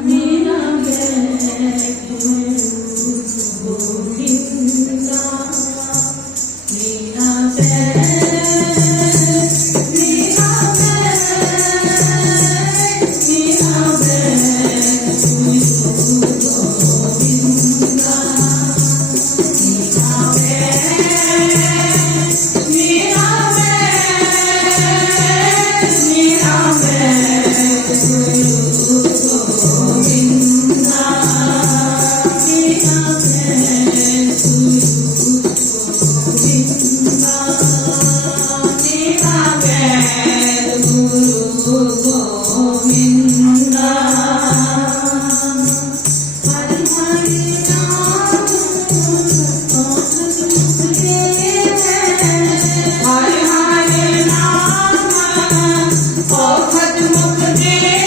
Mina me tu I'm the day.